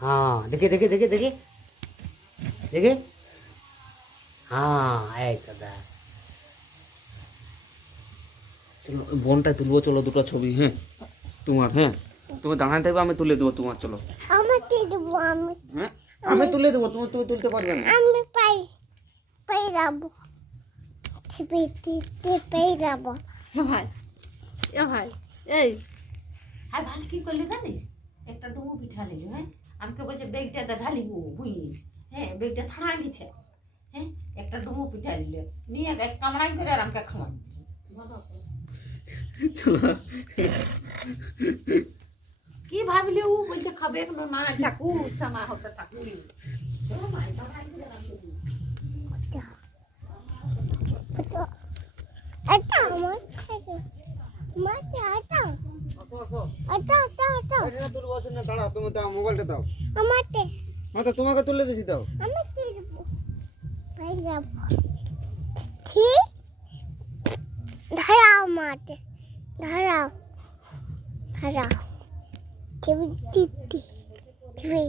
हाँ देखे देखे देखे देखे देखे हाँ এই তো দা চলো বোনটা তুলবো, চলো দুটো ছবি। হ্যাঁ তোমার, হ্যাঁ তুমি দাঁড়ায় থাকবে, আমি তুলে দেবো তোমার। চলো আমাকে দেবো আমি। হ্যাঁ আমি তুলে দেবো, তুমি তুমি তুলতে পারবে না। আমি পাইরাবো ছিপিতে পাইরাবো। ভাই ভাই এই আর ভাল কি করলি জানিস, একটা ডুমু পিঠা নিলি। হ্যাঁ আমাকে বলছে বেগটা ঢালিব বুঝি, হ্যাঁ বেগটা ছাড়া দিচ্ছে। হ্যাঁ একটা ডুমু পিঠা নিল, নিয়ে এক কামড়াই করে আর আমাকে খাওয়াই দিল। কি ভাবলি ও বলছে খাবে এখন না, থাকু ইচ্ছা না হতে থাকু। এটা আমার খাইছে মাতে আটা আটা আটা আটা তুলবো না, দাঁড়াও, তুমি দাও মোবাইলটা দাও। আমাতে হ্যাঁ তো তোমাকে তুলে দিয়েছি, দাও। আমাতে দেবো পাইরাবো ঠিক ধরাও মাতে ধরাও ধরাও TV TT TV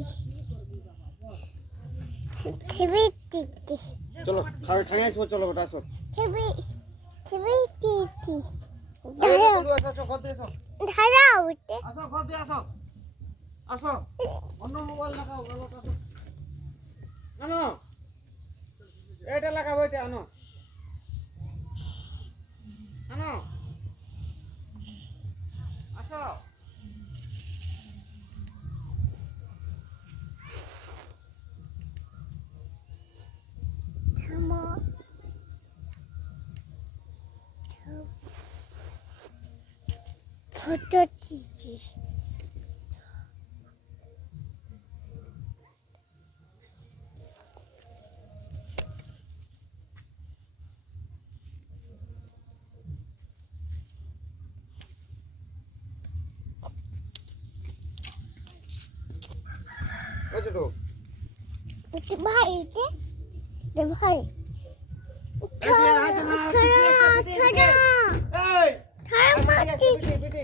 TV TT চলো খাই আসবো, চলো ওটা আসো। টিভি টিভি টিটি আরে ধরাও তুলবো, আসো, আসো, ঘর দিয়ে আসো। ধরাও ওতে আসো ঘর দিয়ে আসো, আসো। অন্য মোবাইল লাগাও, বাবাটা আসো। আনো এটা লাগাবো, এটা আনো আনো, আসো। থামো ফটো দিচ্ছি ওই ছোট ওতে ভাই দে ভাই এই যে, আজ না, পিঠে আছে, পিঠে, পিঠে। এই থামো পিঠে আছে, পিঠে, পিঠে।